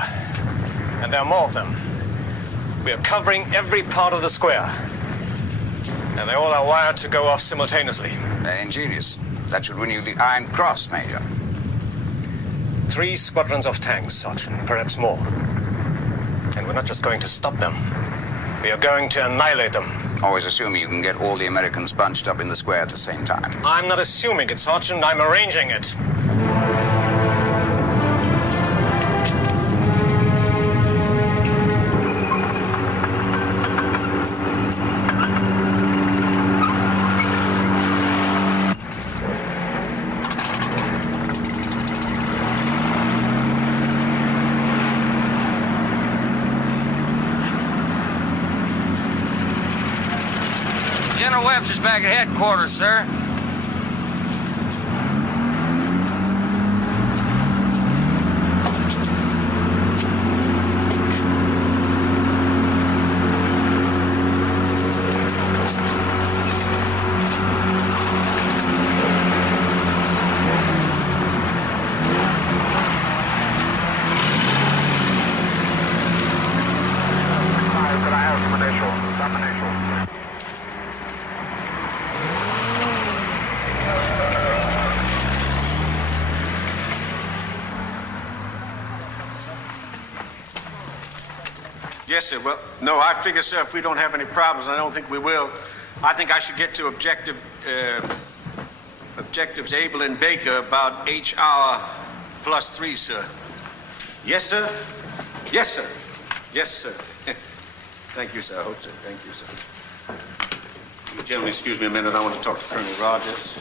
And there are more of them. We are covering every part of the square. And they all are wired to go off simultaneously. Ingenious. That should win you the Iron Cross, Major. 3 squadrons of tanks, Sergeant, perhaps more. And we're not just going to stop them. We are going to annihilate them. Always assuming you can get all the Americans bunched up in the square at the same time. I'm not assuming it, Sergeant. I'm arranging it. General Webster's back at headquarters, sir. Yes, sir. Well, no, I figure, sir, if we don't have any problems, and I don't think we will, I think I should get to objectives Able and Baker about H-hour +3, sir. Yes, sir? Yes, sir. Yes, sir. Thank you, sir. I hope so. Thank you, sir. You gentlemen, excuse me a minute. I want to talk to Colonel Rogers.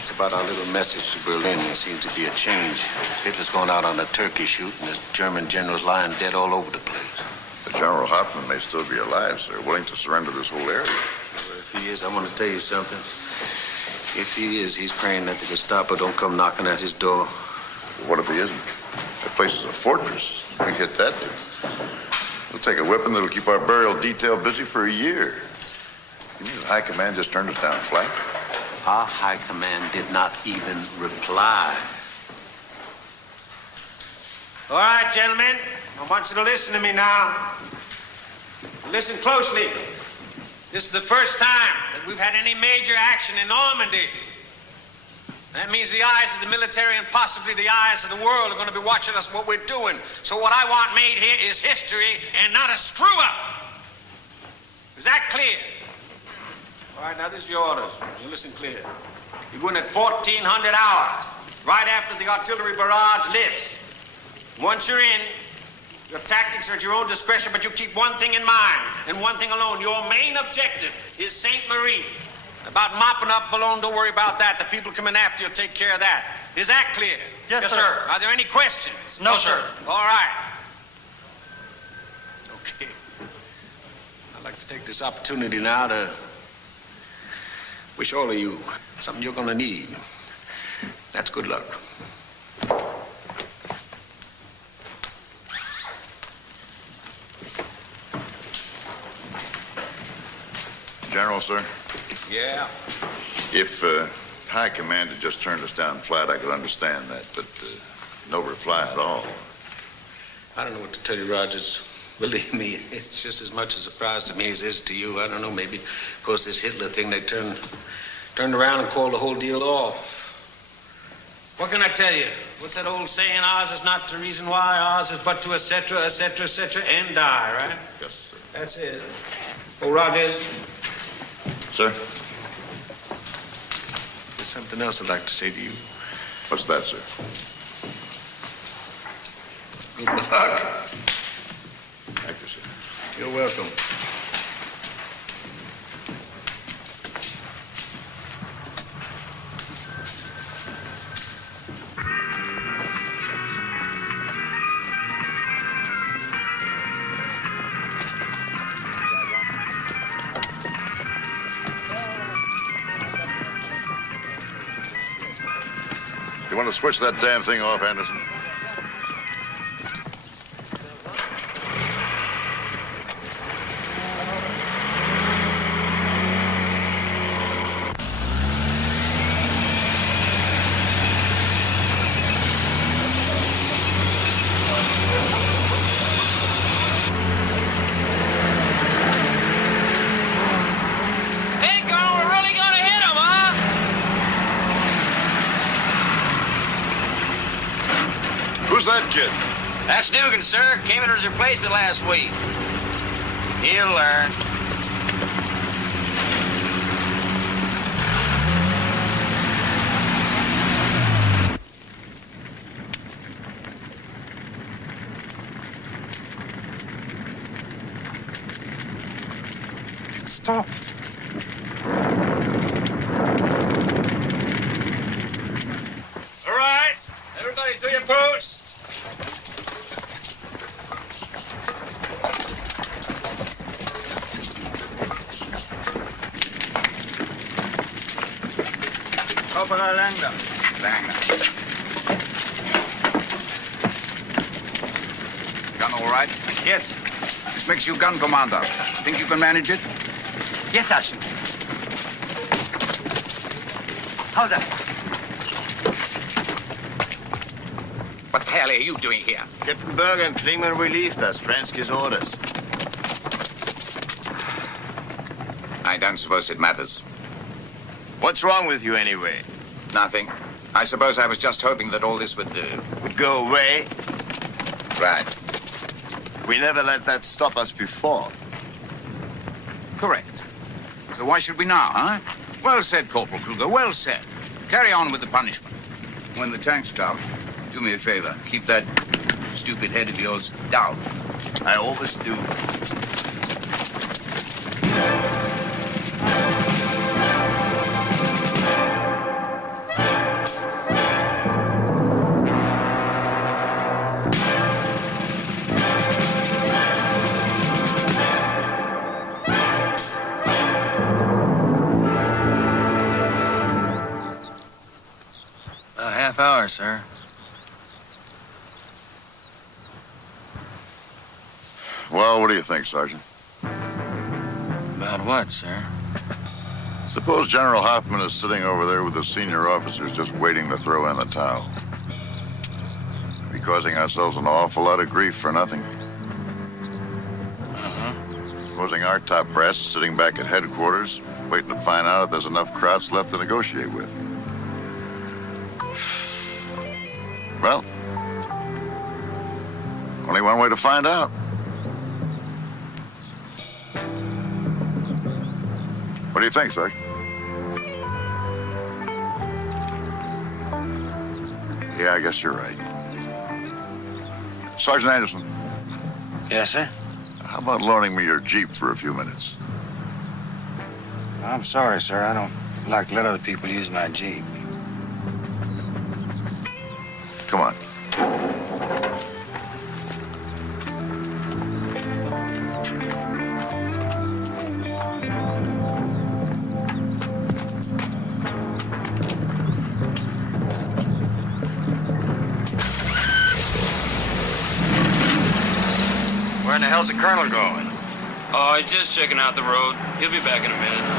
It's about our little message to Berlin. There seems to be a change. Hitler's going out on a turkey shoot, and the German general's lying dead all over the place. But General Hoffman may still be alive, sir, willing to surrender this whole area. Well, if he is, I want to tell you something. If he is, he's praying that the Gestapo don't come knocking at his door. But what if he isn't? That place is a fortress. We hit that, dude. We'll take a weapon that'll keep our burial detail busy for a year. You mean the High Command just turned us down flat? Our High Command did not even reply. All right, gentlemen. I want you to listen to me now. Listen closely. This is the first time that we've had any major action in Normandy. That means the eyes of the military and possibly the eyes of the world are going to be watching us, what we're doing. So what I want made here is history and not a screw-up. Is that clear? All right, now this is your orders. You listen clear. You go in at 1400 hours, right after the artillery barrage lifts. Once you're in, your tactics are at your own discretion, but you keep one thing in mind, and one thing alone. Your main objective is St. Marie. About mopping up Boulogne, don't worry about that. The people coming after you will take care of that. Is that clear? Yes, sir. Are there any questions? No, sir. All right. Okay. I'd like to take this opportunity now to wish all of you something you're going to need. That's good luck. General, sir? Yeah? If High Command had just turned us down flat, I could understand that, but no reply at all. I don't know what to tell you, Rogers. Believe me, it's just as much a surprise to me as it is to you. I don't know, maybe, of course, this Hitler thing, they turned around and called the whole deal off. What can I tell you? What's that old saying? Ours is not to reason why, ours is but to et cetera, and die, right? Yes, sir. That's it. Oh, Rogers. Sir? There's something else I'd like to say to you. What's that, sir? Good luck. Thank you, sir. You're welcome. You want to switch that damn thing off, Anderson? Who's that kid? That's Dugan, sir. Came in as a replacement last week. He'll learn. It stopped. All right. Everybody to your posts. Corporal Langer. Gun all right? Yes. This makes you gun commander. Think you can manage it? Yes, Sergeant. How's that? What the hell are you doing here? Captain Berger and Klingman relieved us. Fransky's orders. I don't suppose it matters. What's wrong with you, anyway? Nothing. I suppose I was just hoping that all this would go away? Right. We never let that stop us before. Correct. So why should we now, huh? Well said, Corporal Kruger. Well said. Carry on with the punishment. When the tanks come, do me a favor. Keep that stupid head of yours down. I always do. About a half hour, sir. Well, what do you think, Sergeant? About what, sir? Suppose General Hoffman is sitting over there with the senior officers just waiting to throw in the towel. We're causing ourselves an awful lot of grief for nothing. Supposing our top brass is sitting back at headquarters, waiting to find out if there's enough Krauts left to negotiate with. Well, only one way to find out. What do you think, Sergeant? Yeah, I guess you're right. Sergeant Anderson. Yes, sir? How about loaning me your Jeep for a few minutes? I'm sorry, sir. I don't like to let other people use my Jeep. Come on. Where in the hell's the colonel going? Oh, he's just checking out the road. He'll be back in a minute.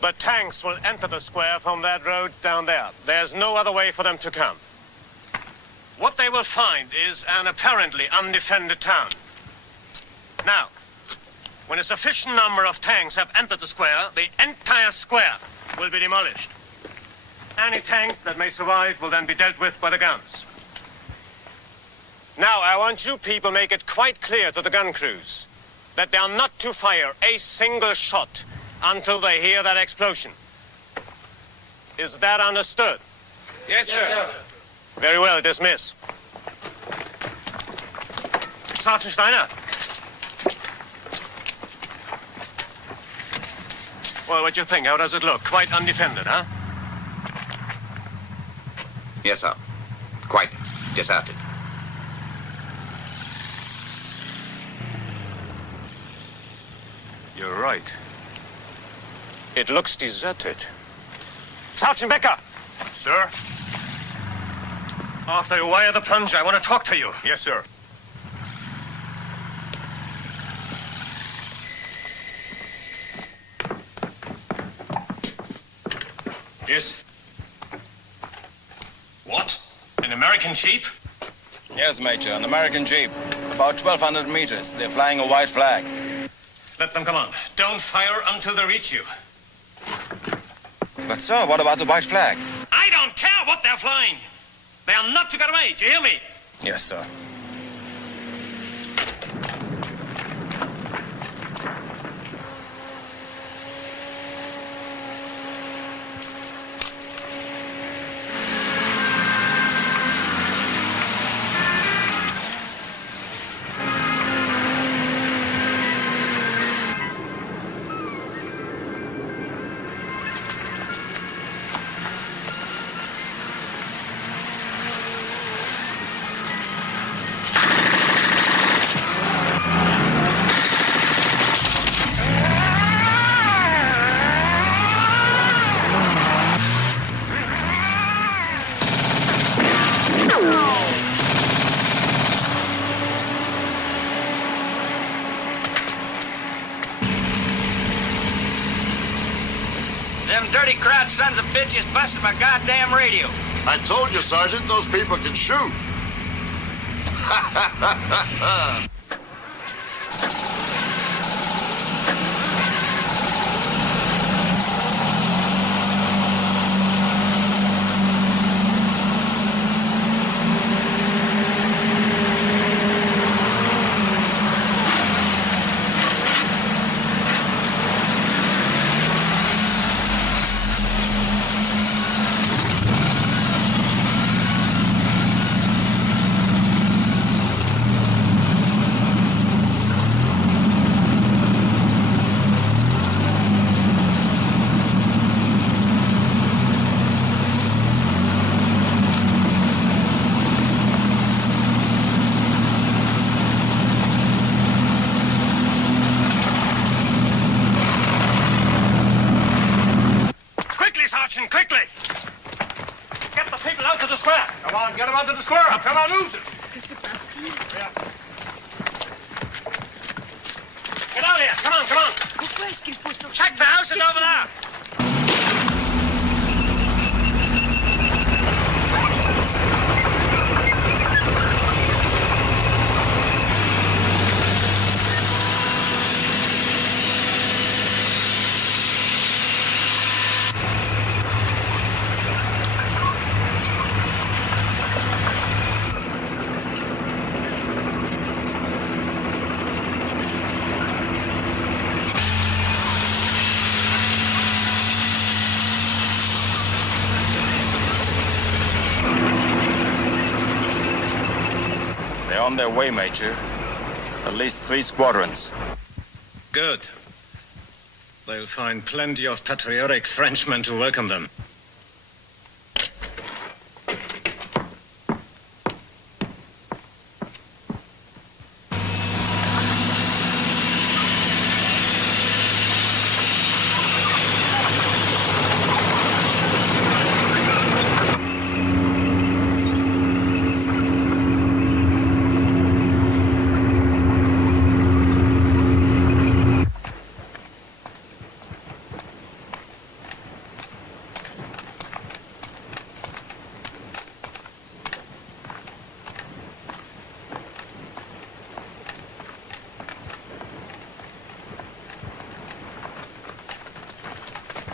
The tanks will enter the square from that road down there. There's no other way for them to come. What they will find is an apparently undefended town. Now, when a sufficient number of tanks have entered the square, the entire square will be demolished. Any tanks that may survive will then be dealt with by the guns. Now, I want you people make it quite clear to the gun crews that they are not to fire a single shot until they hear that explosion. Is that understood? Yes, sir. Very well, dismiss. Sergeant Steiner. Well, what do you think? How does it look? Quite undefended, huh? Yes, sir. Quite deserted. You're right. It looks deserted. Sergeant Becker! Sir? After you wire the plunger, I want to talk to you. Yes, sir. Yes? What? An American Jeep? Yes, Major, an American Jeep. About 1,200 meters. They're flying a white flag. Let them come on. Don't fire until they reach you. But, sir, what about the white flag? I don't care what they're flying. They are not to get away. Do you hear me? Yes, sir. Them dirty crowd sons of bitches busted my goddamn radio. I told you, Sergeant, those people can shoot. Quickly! Get the people out to the square. Come on, get them out to the square. Come on, move them. Que se passe-t-il? Get out here. Come on, come on. Pourquoi est-ce qu'il faut sortir? Check the houses over there. on their way, Major. At least 3 squadrons. Good. They'll find plenty of patriotic Frenchmen to welcome them.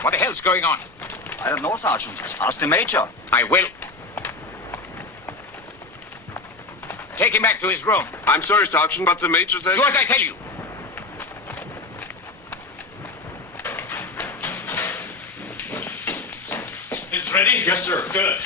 What the hell's going on? I don't know, Sergeant. Ask the Major. I will. Take him back to his room. I'm sorry, Sergeant, but the Major says... Do as I tell you. Is it ready? Yes, sir. Good.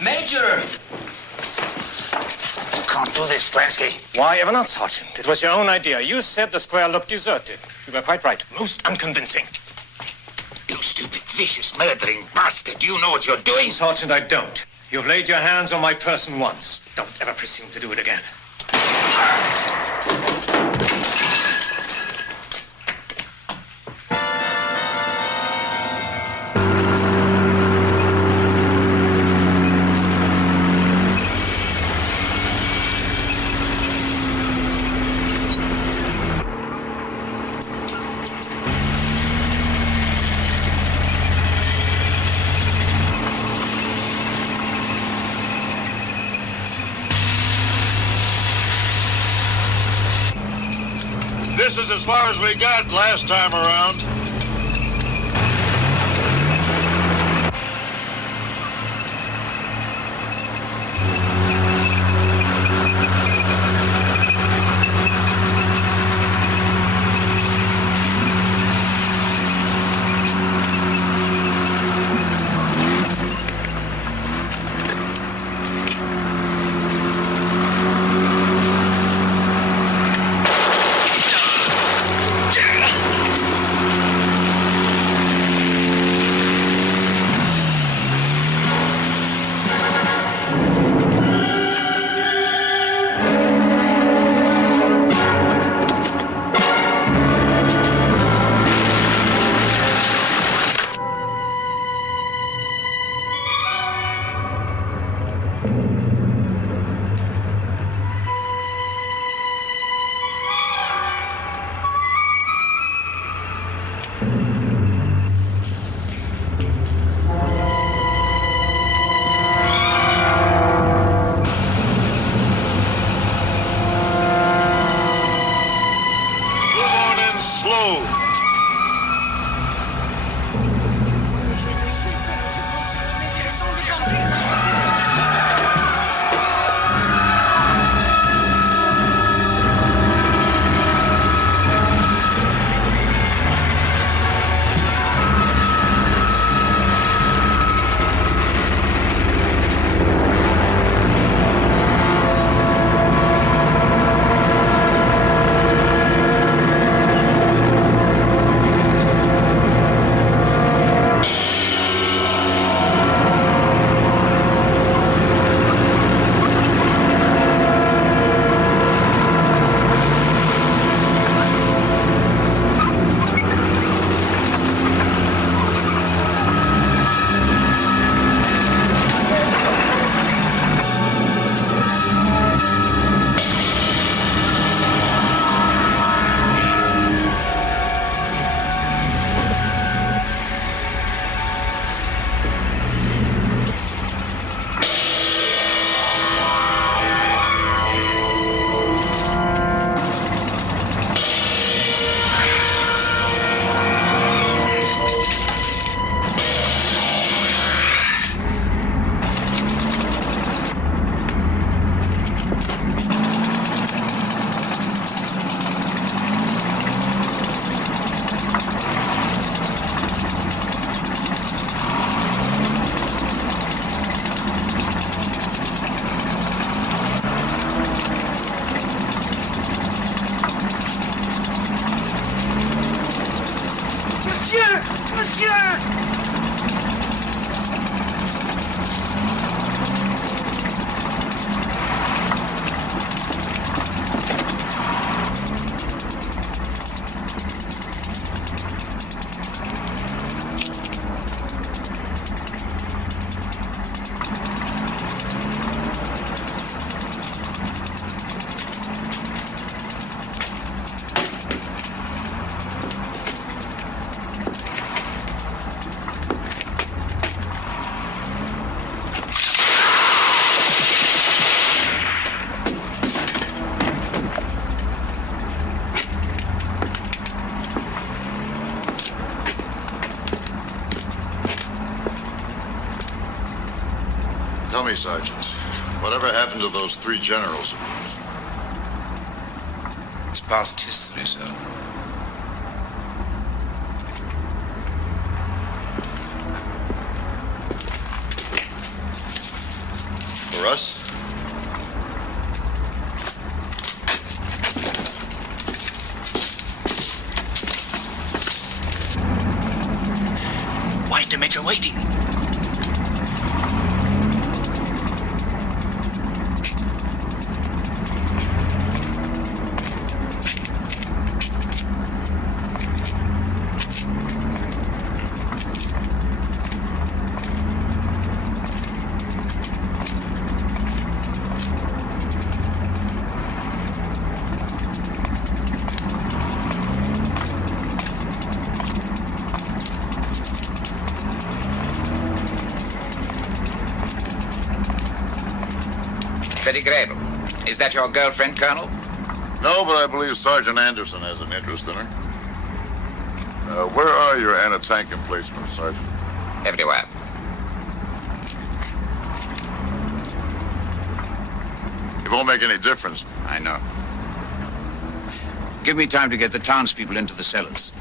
Major! You can't do this, Stransky. Why ever not, Sergeant? It was your own idea. You said the square looked deserted. You were quite right. Most unconvincing. You stupid, vicious, murdering bastard. Do you know what you're doing? Sergeant, I don't. You've laid your hands on my person once. Don't ever presume to do it again. This is as far as we got last time around. monsieur! Tell me, Sergeant, whatever happened to those 3 generals of yours? It's past history, sir. For us? Why is the Major waiting? Betty Grable. Is that your girlfriend, Colonel? No, but I believe Sergeant Anderson has an interest in her. Where are your anti-tank emplacements, Sergeant? Everywhere. It won't make any difference. I know. Give me time to get the townspeople into the cellars.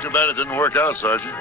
Too bad it didn't work out, Sergeant.